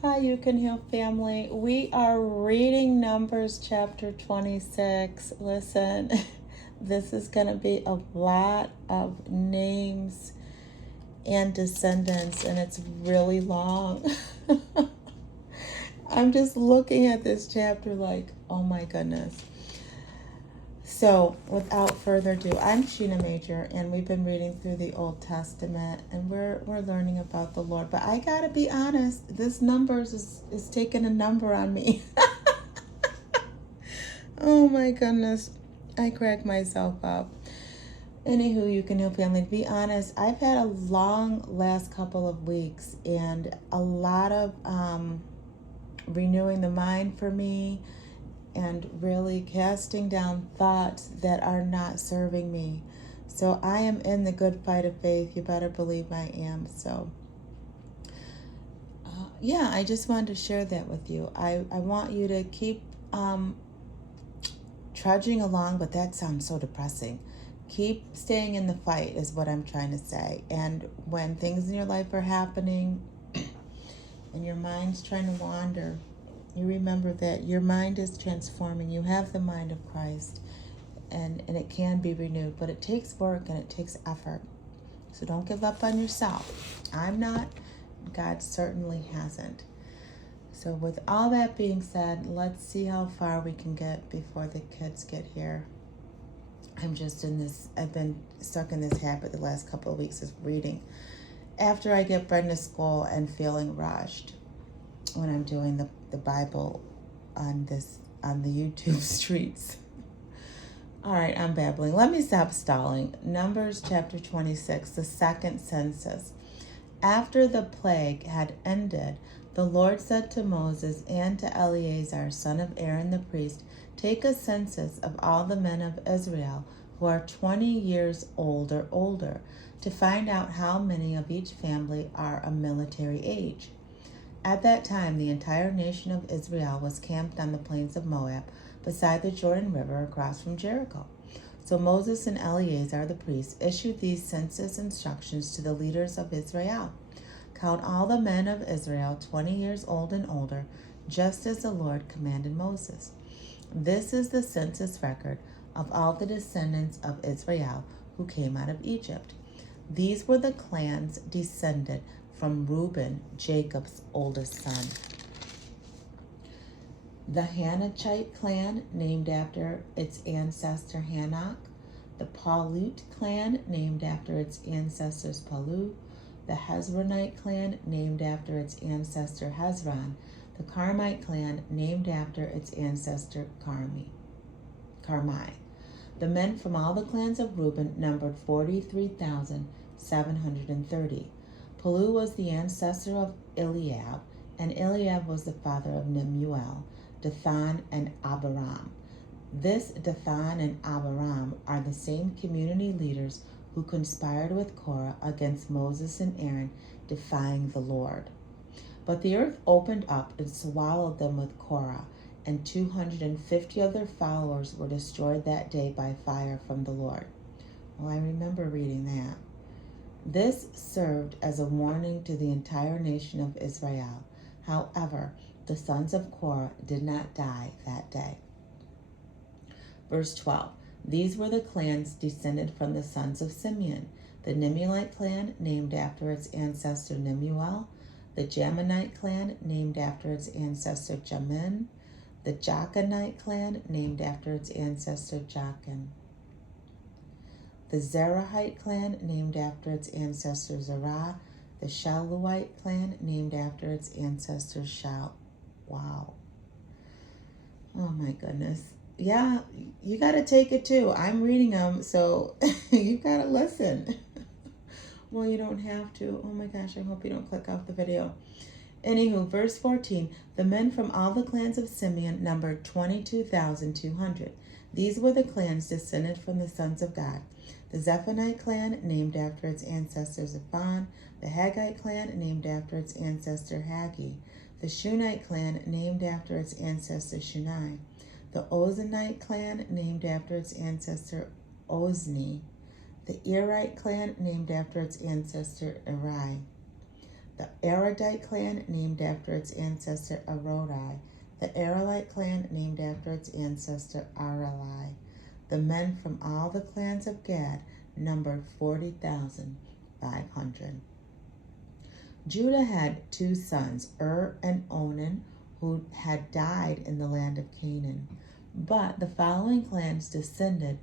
Hi, You Can Heal family. We are reading Numbers chapter 26. Listen, this is going to be a lot of names and descendants, and it's really long. I'm just looking at this chapter like, oh my goodness. So, without further ado, I'm Shena Major, and we've been reading through the Old Testament, and we're learning about the Lord. But I gotta be honest, this Numbers is taking a number on me. Oh my goodness, I crack myself up. Anywho, You Can Heal family. To be honest, I've had a long last couple of weeks, and a lot of renewing the mind for me, and really casting down thoughts that are not serving me. So I am in the good fight of faith. You better believe I am. So yeah, I just wanted to share that with you. I want you to keep trudging along, but that sounds so depressing. Keep staying in the fight is what I'm trying to say. And when things in your life are happening and your mind's trying to wander, you remember that your mind is transforming. You have the mind of Christ, and it can be renewed, but it takes work and it takes effort. So don't give up on yourself. I'm not. God certainly hasn't. So with all that being said, let's see how far we can get before the kids get here. I've been stuck in this habit the last couple of weeks of reading after I get Brenda to school and feeling rushed when I'm doing the Bible on the YouTube streets. All right, I'm babbling. Let me stop stalling. Numbers chapter 26, the second census. After the plague had ended, the Lord said to Moses and to Eleazar, son of Aaron the priest, "Take a census of all the men of Israel who are 20 years old or older, to find out how many of each family are of military age." At that time, the entire nation of Israel was camped on the plains of Moab, beside the Jordan River across from Jericho. So Moses and Eleazar the priest issued these census instructions to the leaders of Israel. "Count all the men of Israel 20 years old and older, just as the Lord commanded Moses. This is the census record of all the descendants of Israel who came out of Egypt. These were the clans descended from Reuben, Jacob's oldest son. The Hanachite clan, named after its ancestor Hanok. The Palut clan, named after its ancestors Palu. The Hezronite clan, named after its ancestor Hezron. The Carmite clan, named after its ancestor Carmi. The men from all the clans of Reuben numbered 43,730. Palu was the ancestor of Eliab, and Eliab was the father of Nemuel, Dathan, and Abiram. This Dathan and Abiram are the same community leaders who conspired with Korah against Moses and Aaron, defying the Lord. But the earth opened up and swallowed them with Korah, and 250 of their followers were destroyed that day by fire from the Lord. Well, I remember reading that. This served as a warning to the entire nation of Israel. However, the sons of Korah did not die that day. Verse 12. These were the clans descended from the sons of Simeon: the Nimulite clan, named after its ancestor Nemuel; the Jaminite clan, named after its ancestor Jamin; the Jachinite clan, named after its ancestor Jachin; the Zerahite clan, named after its ancestor Zerah; the Shaluite clan, named after its ancestor Shal. Wow. Oh my goodness. Yeah, you got to take it too. I'm reading them, so you got to listen. Well, you don't have to. Oh my gosh, I hope you don't click off the video. Anywho, verse 14. The men from all the clans of Simeon numbered 22,200. These were the clans descended from the sons of God: the Zephonite clan, named after its ancestor Zephon; the Haggite clan, named after its ancestor Haggi; the Shunite clan, named after its ancestor Shunai; the Ozanite clan, named after its ancestor Ozni; the Erite clan, named after its ancestor Eri; The Aradite clan, named after its ancestor Arodai. The Aralite clan, named after its ancestor Aralai. The men from all the clans of Gad numbered 40,500. Judah had two sons, and Onan, who had died in the land of Canaan. But the following clans descended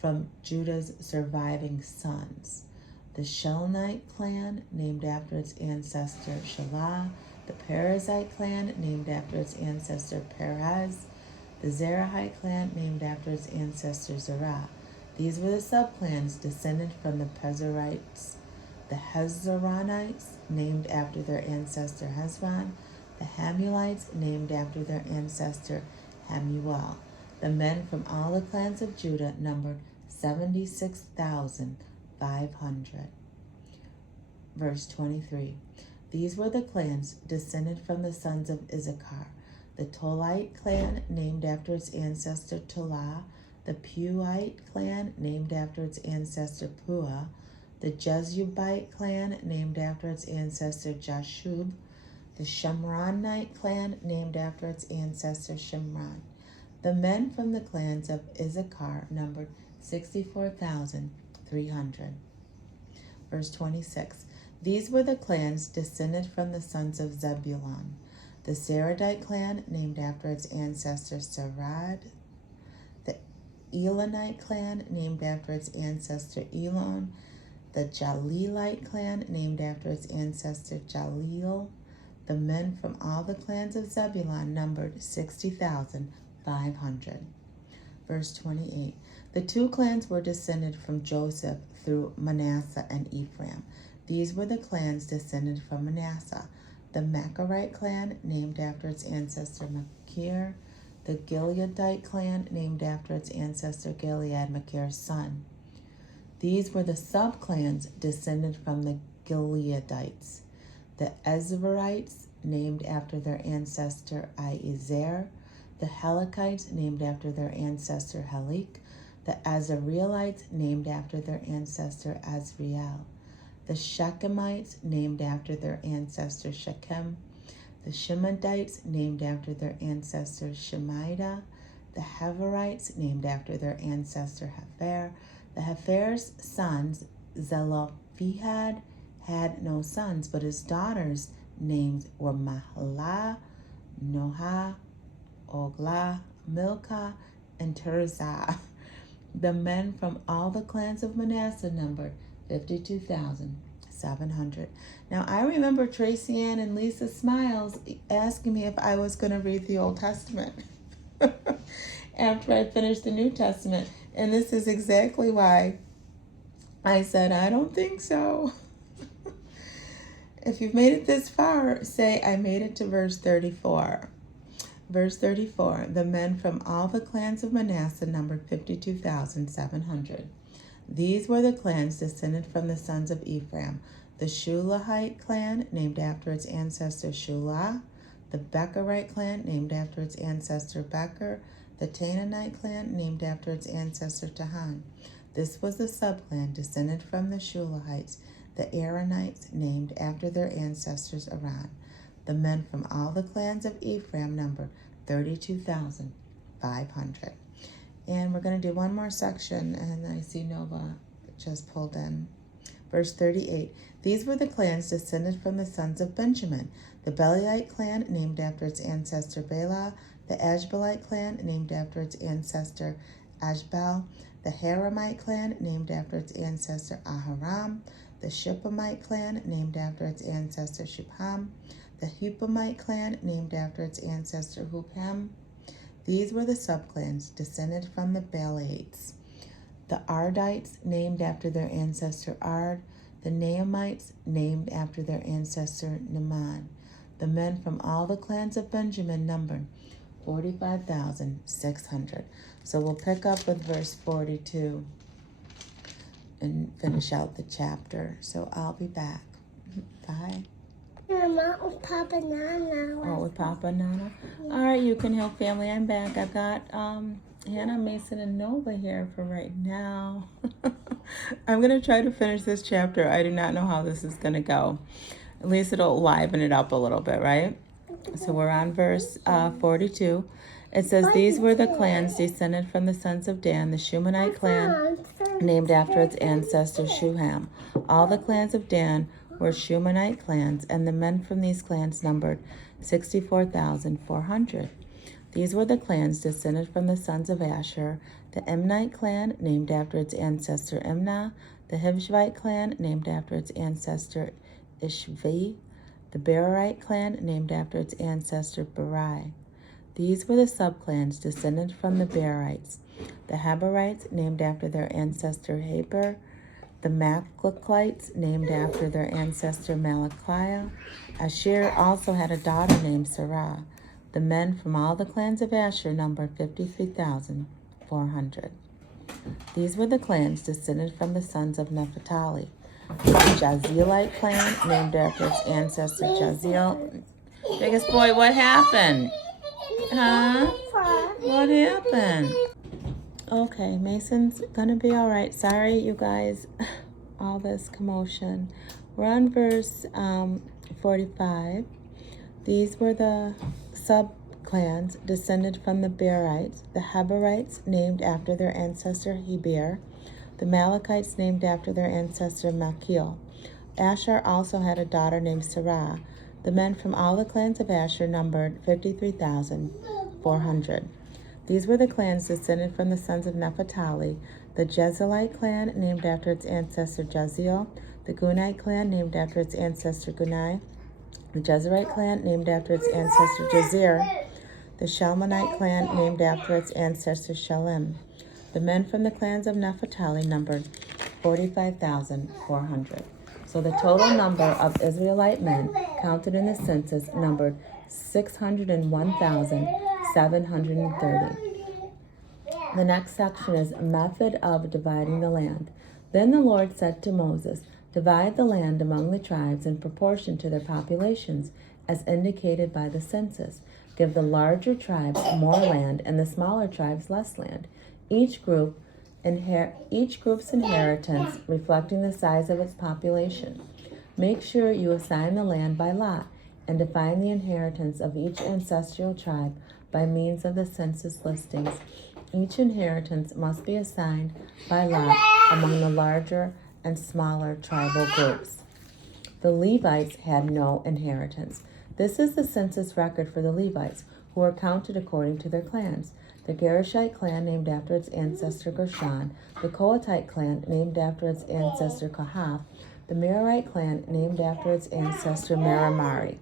from Judah's surviving sons: the Shelonite clan, named after its ancestor Shelah; the Perizzite clan, named after its ancestor Perez; the Zerahite clan, named after its ancestor Zerah. These were the subclans descended from the Pezerites; the Hezronites, named after their ancestor Hezron; the Hamulites, named after their ancestor Hamuel. The men from all the clans of Judah numbered 76,500. Verse 23. These were the clans descended from the sons of Issachar: the Tolite clan, named after its ancestor Tolah; the Puite clan, named after its ancestor Pua; the Jezubite clan, named after its ancestor Jashub; the Shemronite clan, named after its ancestor Shimron. The men from the clans of Issachar numbered 64,300. Verse 26. These were the clans descended from the sons of Zebulun: the Saradite clan, named after its ancestor Sarad; the Elonite clan, named after its ancestor Elon; the Jalilite clan, named after its ancestor Jalil. The men from all the clans of Zebulun numbered 60,500. Verse 28. The two clans were descended from Joseph through Manasseh and Ephraim. These were the clans descended from Manasseh: the Machirite clan, named after its ancestor Machir; the Gileadite clan, named after its ancestor Gilead, Machir's son. These were the subclans descended from the Gileadites: the Ezraites, named after their ancestor Iezer; the Helikites, named after their ancestor Helik; the Azraelites, named after their ancestor Azriel; the Shechemites, named after their ancestor Shechem; the Shemadites, named after their ancestor Shemida; the Heverites, named after their ancestor Hefer. The Hefer's sons, Zelophehad, had no sons, but his daughters' names were Mahlah, Nohah, Oglah, Milcah, and Tirzah. The men from all the clans of Manasseh numbered 52,700. Now, I remember Tracy Ann and Lisa Smiles asking me if I was going to read the Old Testament after I finished the New Testament. And this is exactly why I said, I don't think so. If you've made it this far, say, I made it to verse 34. Verse 34, the men from all the clans of Manasseh numbered 52,700. These were the clans descended from the sons of Ephraim: the Shulahite clan, named after its ancestor Shulah; the Becherite clan, named after its ancestor Becher; the Tananite clan, named after its ancestor Tahan. This was the subclan descended from the Shulahites: the Aaronites, named after their ancestors Aran. The men from all the clans of Ephraim numbered 32,500. And we're going to do one more section, and I see Nova just pulled in. Verse 38, these were the clans descended from the sons of Benjamin: the Beliite clan, named after its ancestor Bela; the Ashbelite clan, named after its ancestor Ashbel; the Haramite clan, named after its ancestor Aharam; the Shippamite clan, named after its ancestor Shipham; the Hupamite clan, named after its ancestor Hupam. These were the subclans descended from the Balaites: the Ardites, named after their ancestor Ard; the Naamites, named after their ancestor Naaman. The men from all the clans of Benjamin numbered 45,600. So we'll pick up with verse 42 and finish out the chapter. So I'll be back. Bye. Mama, with Papa Nana. Oh, with Papa Nana? Yeah. All right, you can help family. I'm back. I've got Hannah, Mason, and Nova here for right now. I'm going to try to finish this chapter. I do not know how this is going to go. At least it'll liven it up a little bit, right? So we're on verse 42. It says, these were the clans descended from the sons of Dan, the Shumanite clan, named after its ancestor Shuham. All the clans of Dan were Shumanite clans, and the men from these clans numbered 64,400. These were the clans descended from the sons of Asher, the Imnite clan, named after its ancestor Imnah, the Hivshvite clan, named after its ancestor Ishvi, the Berite clan, named after its ancestor Berai. These were the subclans descended from the Berites, the Habarites, named after their ancestor Heber, the Malachlites, named after their ancestor Malachiah. Asher also had a daughter named Sarah. The men from all the clans of Asher numbered 53,400. These were the clans descended from the sons of Naphtali. The Jazzeelite clan, named after its ancestor Jazeel. Biggest boy, what happened? Huh? What happened? Okay, Mason's gonna be all right. Sorry, you guys, all this commotion. We're on verse 45. These were the sub-clans descended from the Berites, the Habarites, named after their ancestor Heber, the Malachites, named after their ancestor Malchiel. Asher also had a daughter named Sarah. The men from all the clans of Asher numbered 53,400. These were the clans descended from the sons of Naphtali, the Jezreelite clan, named after its ancestor Jazeel, the Gunite clan, named after its ancestor Gunai, the Jezreelite clan, named after its ancestor Jazer, the Shalmanite clan, named after its ancestor Shalem. The men from the clans of Naphtali numbered 45,400. So the total number of Israelite men counted in the census numbered 601,730. The next section is method of dividing the land. Then the Lord said to Moses, divide the land among the tribes in proportion to their populations, as indicated by the census. Give the larger tribes more land and the smaller tribes less land. Each group's inheritance reflecting the size of its population. Make sure you assign the land by lot and define the inheritance of each ancestral tribe by means of the census listings. Each inheritance must be assigned by lot among the larger and smaller tribal groups. The Levites had no inheritance. This is the census record for the Levites, who are counted according to their clans. The Gershite clan, named after its ancestor Gershon, the Kohathite clan, named after its ancestor Kohath, the Merarite clan, named after its ancestor Merari.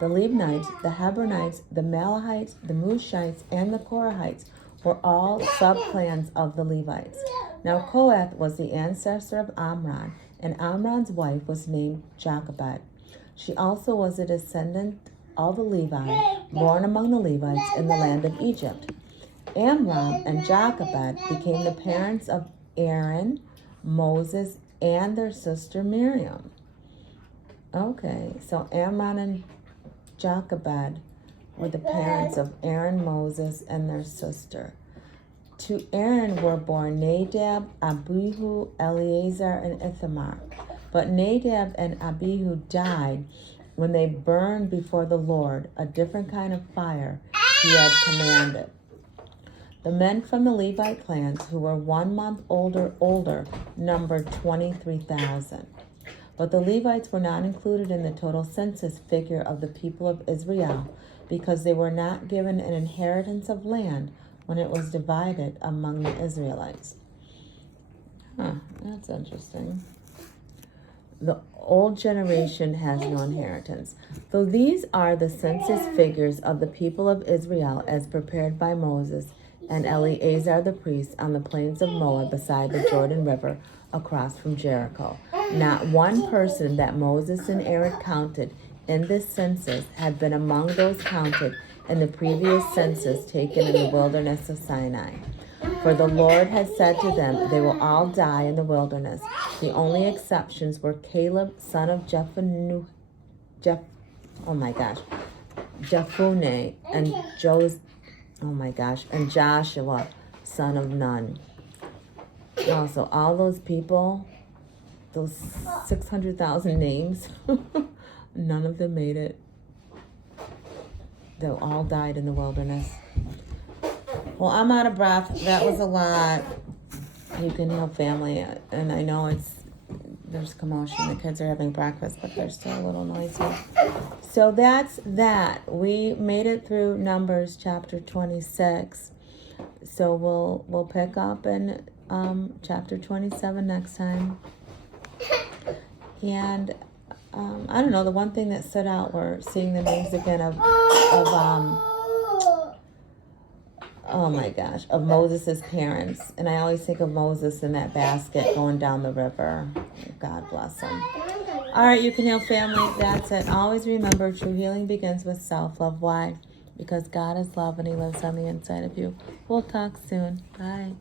The Libnites, the Hebronites, the Malachites, the Mushites, and the Korahites were all subclans of the Levites. Now Kohath was the ancestor of Amram, and Amram's wife was named Jochebed. She also was a descendant of the Levi, born among the Levites in the land of Egypt. Amram and Jochebed became the parents of Aaron, Moses, and their sister Miriam. Okay, so Amram and Jochebed were the parents of Aaron, Moses, and their sister. To Aaron were born Nadab, Abihu, Eleazar, and Ithamar. But Nadab and Abihu died when they burned before the Lord a different kind of fire he had commanded. The men from the Levite clans who were 1 month older numbered 23,000. But the Levites were not included in the total census figure of the people of Israel because they were not given an inheritance of land when it was divided among the Israelites. That's interesting. The old generation has no inheritance. Though these are the census figures of the people of Israel as prepared by Moses and Eleazar the priest on the plains of Moab beside the Jordan River across from Jericho. Not one person that Moses and Aaron counted in this census had been among those counted in the previous census taken in the wilderness of Sinai. For the Lord had said to them, they will all die in the wilderness. The only exceptions were Caleb, son of Jephunneh, and and Joshua, son of Nun. Also, all those people those 600,000 names, none of them made it. They all died in the wilderness. Well, I'm out of breath. That was a lot. You can heal family, and I know there's commotion. The kids are having breakfast, but they're still a little noisy. So that's that. We made it through Numbers chapter 26. So we'll pick up in chapter 27 next time. And I don't know, the one thing that stood out were seeing the names again of oh my gosh, of Moses' parents. And I always think of Moses in that basket going down the river. God bless him. All right, you can heal family. That's it. Always remember, true healing begins with self-love. Why? Because God is love and he lives on the inside of you. We'll talk soon. Bye.